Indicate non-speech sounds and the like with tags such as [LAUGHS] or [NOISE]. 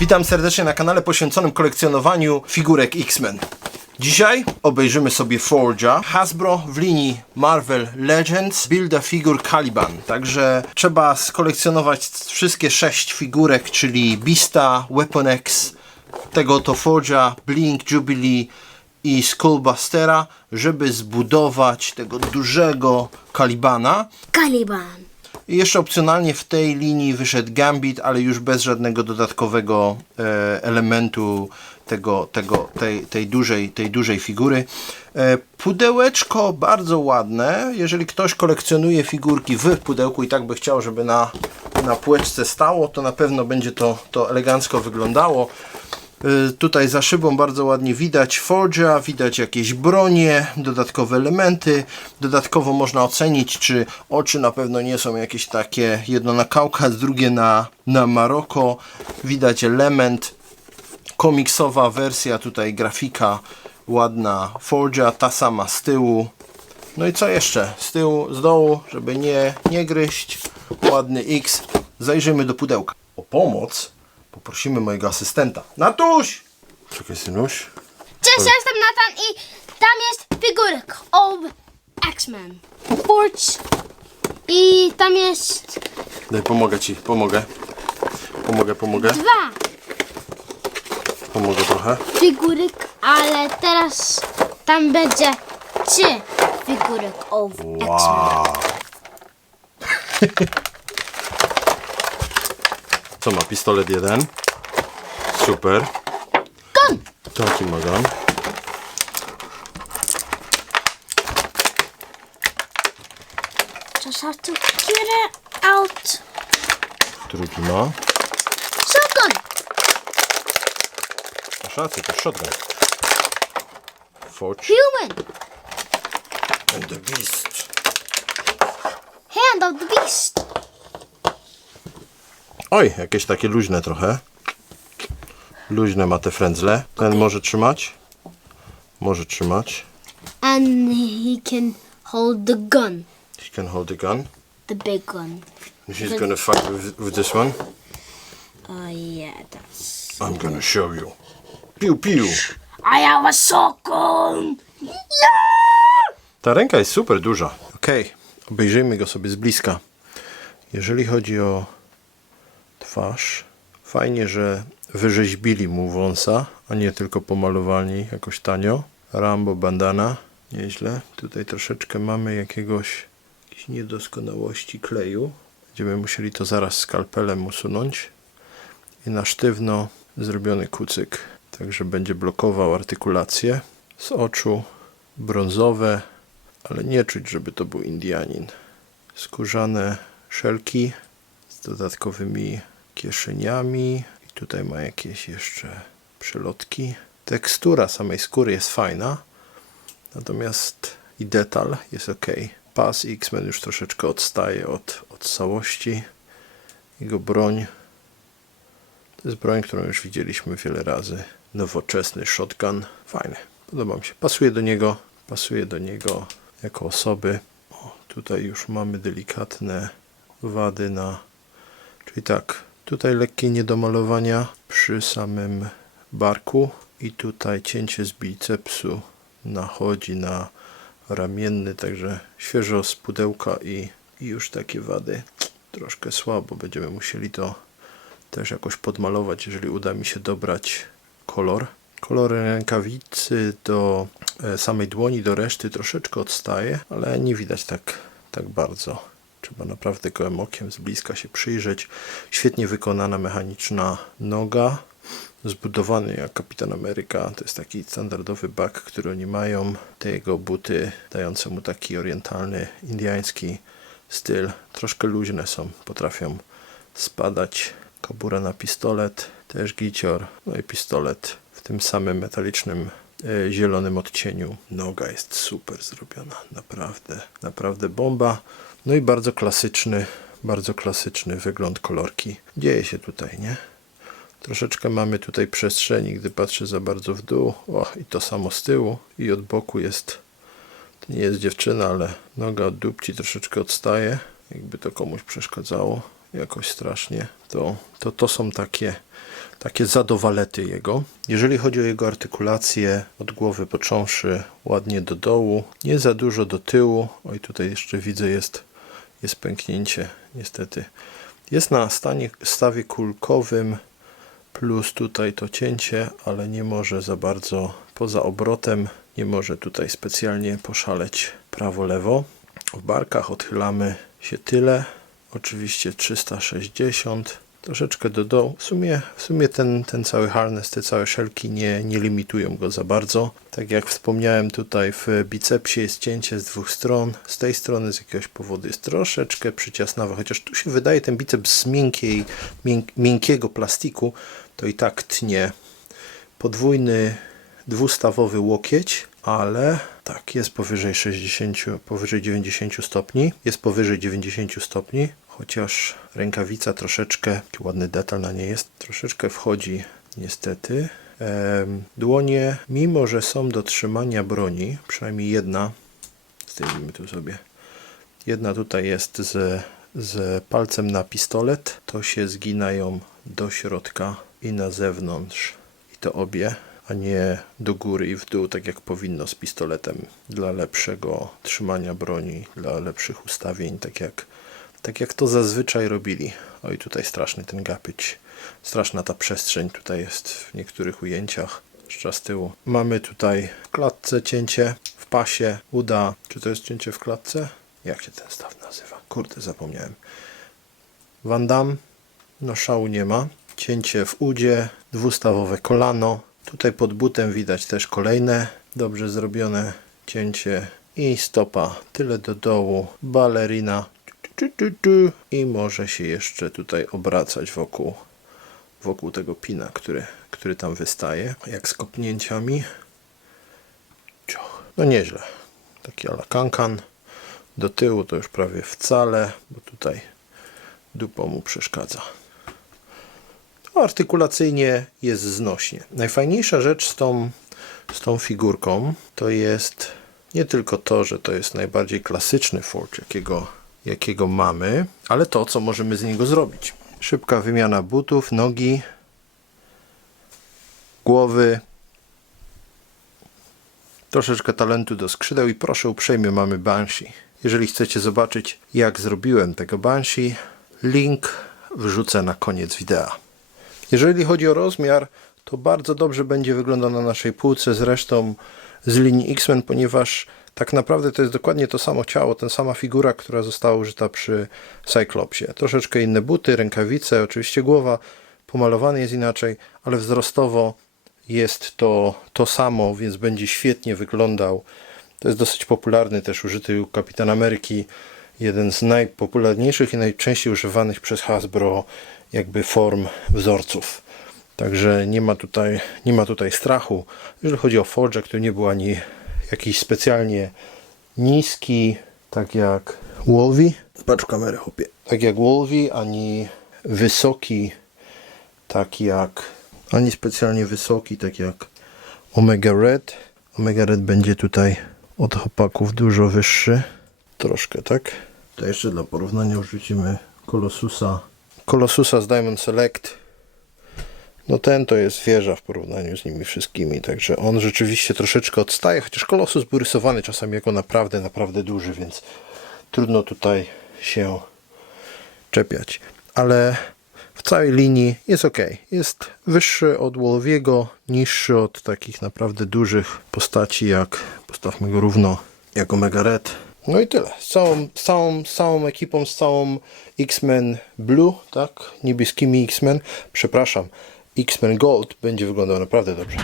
Witam serdecznie na kanale poświęconym kolekcjonowaniu figurek X-Men. Dzisiaj obejrzymy sobie Forge'a Hasbro w linii Marvel Legends Build-A-Figure Caliban. Także trzeba skolekcjonować wszystkie sześć figurek, czyli Beasta, Weapon X, tego oto Forge'a, Blink, Jubilee i Skullbustera, żeby zbudować tego dużego. Caliban. I jeszcze opcjonalnie w tej linii wyszedł Gambit, ale już bez żadnego dodatkowego e, elementu tego, tego, tej, tej, dużej, tej dużej figury. E, pudełeczko bardzo ładne. Jeżeli ktoś kolekcjonuje figurki w pudełku i tak by chciał, żeby na, na półeczce stało, to na pewno będzie to, to elegancko wyglądało. Y, Tutaj za szybą bardzo ładnie widać Forge'a, widać jakieś bronie, dodatkowe elementy. Dodatkowo można ocenić, czy oczy na pewno nie są jakieś takie, jedno na Kaukaz, drugie na, na Maroko. Widać element, komiksowa wersja, tutaj grafika ładna Forge'a, ta sama z tyłu. No i co jeszcze? Z tyłu, z dołu, żeby nie, nie gryźć. Ładny X. Zajrzyjmy do pudełka. O pomoc poprosimy mojego asystenta. Natuś! Czekaj, synuś. Cześć, ja jestem Nathan i tam jest figurek of X-Men. Forge. I tam jest Daj, pomogę ci, pomogę. Pomogę, pomogę. dwa Pomogę trochę. figurek, ale teraz tam będzie trzy figurek of X-Men. Wow. [LAUGHS] Co ma? Pistolet jeden. Super. Gun! Taki ma gun. Just have to get it out. Drugi ma. Shotgun! Masz rację, to shotgun. Forge Human! and the Beast. Hand of the Beast! Oj, jakieś takie luźne trochę. Luźne ma te frędzle. Ten może trzymać? Może trzymać. And he can hold the gun. He can hold the gun. The big gun. He's gonna fight with, with this one. Oh yeah, that's... I'm gonna show you. Piu, piu. I have a shotgun! Ta ręka jest super duża. Okej, obejrzyjmy go sobie z bliska. Jeżeli chodzi o twarz, fajnie, że wyrzeźbili mu wąsa, a nie tylko pomalowali jakoś tanio. Rambo bandana, nieźle. Tutaj troszeczkę mamy jakiegoś jakiejś niedoskonałości kleju. Będziemy musieli to zaraz skalpelem usunąć. I na sztywno zrobiony kucyk, także będzie blokował artykulację. Z oczu brązowe, ale nie czuć, żeby to był Indianin. Skórzane szelki z dodatkowymi kieszeniami. I tutaj ma jakieś jeszcze przelotki. Tekstura samej skóry jest fajna, natomiast i detal jest ok. Pas X-Men już troszeczkę odstaje od, od całości. Jego broń to jest broń, którą już widzieliśmy wiele razy. Nowoczesny shotgun. Fajny. Podoba mi się. Pasuje do niego. Pasuje do niego jako osoby. O, tutaj już mamy delikatne wady na... Czyli tak, tutaj lekkie niedomalowania przy samym barku i tutaj cięcie z bicepsu nachodzi na ramienny, także świeżo z pudełka i, i już takie wady. Troszkę słabo, będziemy musieli to też jakoś podmalować, jeżeli uda mi się dobrać kolor. Kolor rękawicy do e, samej dłoni, do reszty troszeczkę odstaje, ale nie widać tak, tak bardzo. Trzeba naprawdę gołym okiem z bliska się przyjrzeć. Świetnie wykonana mechaniczna noga, zbudowany jak Kapitan Ameryka. To jest taki standardowy bak, który oni mają. Te jego buty dające mu taki orientalny, indiański styl. Troszkę luźne są, potrafią spadać. Kabura na pistolet, też gicior, no i pistolet w tym samym metalicznym e, zielonym odcieniu. Noga jest super zrobiona, naprawdę, naprawdę bomba. No i bardzo klasyczny, bardzo klasyczny wygląd kolorki. Dzieje się tutaj, nie? Troszeczkę mamy tutaj przestrzeni, gdy patrzę za bardzo w dół. O, i to samo z tyłu. I od boku jest, to nie jest dziewczyna, ale noga od dupci troszeczkę odstaje. Jakby to komuś przeszkadzało. jakoś strasznie. To, to, to są takie, takie zadowalety jego. Jeżeli chodzi o jego artykulację, od głowy począwszy ładnie do dołu, nie za dużo do tyłu. Oj, tutaj jeszcze widzę jest, jest pęknięcie, niestety. Jest na stanie, stawie kulkowym, plus tutaj to cięcie, ale nie może za bardzo poza obrotem, nie może tutaj specjalnie poszaleć prawo-lewo. W barkach odchylamy się tyle, oczywiście 360, troszeczkę do dołu. W sumie, w sumie ten, ten cały harness, te całe szelki nie, nie limitują go za bardzo. Tak jak wspomniałem tutaj w bicepsie jest cięcie z dwóch stron. Z tej strony z jakiegoś powodu jest troszeczkę przyciasnawe, chociaż tu się wydaje ten biceps z miękkiej, mięk, miękkiego plastiku, to i tak tnie. Podwójny dwustawowy łokieć, ale tak, jest powyżej 60, powyżej 90 stopni, jest powyżej 90 stopni, chociaż rękawica troszeczkę, ładny detal na niej jest, troszeczkę wchodzi niestety. Dłonie, mimo że są do trzymania broni, przynajmniej jedna, zdejmijmy tu sobie, jedna tutaj jest z, z palcem na pistolet, to się zginają do środka i na zewnątrz i to obie, a nie do góry i w dół, tak jak powinno z pistoletem, dla lepszego trzymania broni, dla lepszych ustawień, tak jak, tak jak to zazwyczaj robili. Oj, tutaj straszny ten gapyć, straszna ta przestrzeń tutaj jest w niektórych ujęciach, jeszcze z tyłu. Mamy tutaj w klatce cięcie, w pasie uda, czy to jest cięcie w klatce? Jak się ten staw nazywa? Kurde, zapomniałem. Van Damme, no szału nie ma. Cięcie w udzie, dwustawowe kolano. Tutaj pod butem widać też kolejne dobrze zrobione cięcie i stopa tyle do dołu, balerina i może się jeszcze tutaj obracać wokół, wokół tego pina, który, który tam wystaje, jak z kopnięciami. No nieźle. Taki ala kankan. Do tyłu to już prawie wcale, bo tutaj dupa mu przeszkadza. Artykulacyjnie jest znośnie. Najfajniejsza rzecz z tą, z tą figurką to jest nie tylko to, że to jest najbardziej klasyczny Forge, jakiego, jakiego mamy, ale to, co możemy z niego zrobić. Szybka wymiana butów, nogi, głowy, troszeczkę talentu do skrzydeł i proszę uprzejmie mamy Banshee. Jeżeli chcecie zobaczyć jak zrobiłem tego Banshee, link wrzucę na koniec wideo. Jeżeli chodzi o rozmiar, to bardzo dobrze będzie wyglądał na naszej półce zresztą z linii X-Men, ponieważ tak naprawdę to jest dokładnie to samo ciało, ta sama figura, która została użyta przy Cyclopsie. Troszeczkę inne buty, rękawice, oczywiście głowa, pomalowany jest inaczej, ale wzrostowo jest to to samo, więc będzie świetnie wyglądał. To jest dosyć popularny też użyty u Kapitan Ameryki, jeden z najpopularniejszych i najczęściej używanych przez Hasbro jakby form wzorców. Także nie ma tutaj, nie ma tutaj strachu. Jeżeli chodzi o Forge, który nie był ani jakiś specjalnie niski, tak jak Wolvie. Patrz kamerę, chłopie. Tak jak Wolvie, ani wysoki, tak jak, ani specjalnie wysoki, tak jak Omega Red. Omega Red będzie tutaj od chłopaków dużo wyższy. Troszkę, tak? To jeszcze dla porównania wrzucimy Colossusa. Colossusa z Diamond Select. No ten to jest wieża w porównaniu z nimi wszystkimi, także on rzeczywiście troszeczkę odstaje, chociaż Colossus był rysowany czasami jako naprawdę, naprawdę duży, więc trudno tutaj się czepiać. Ale w całej linii jest ok. Jest wyższy od Wolviego, niższy od takich naprawdę dużych postaci, jak postawmy go równo, jak Omega Red. No i tyle. Z całą, z całą, z całą ekipą, z całą X-Men Blue, tak? Niebieskimi X-Men. Przepraszam, X-Men Gold będzie wyglądał naprawdę dobrze.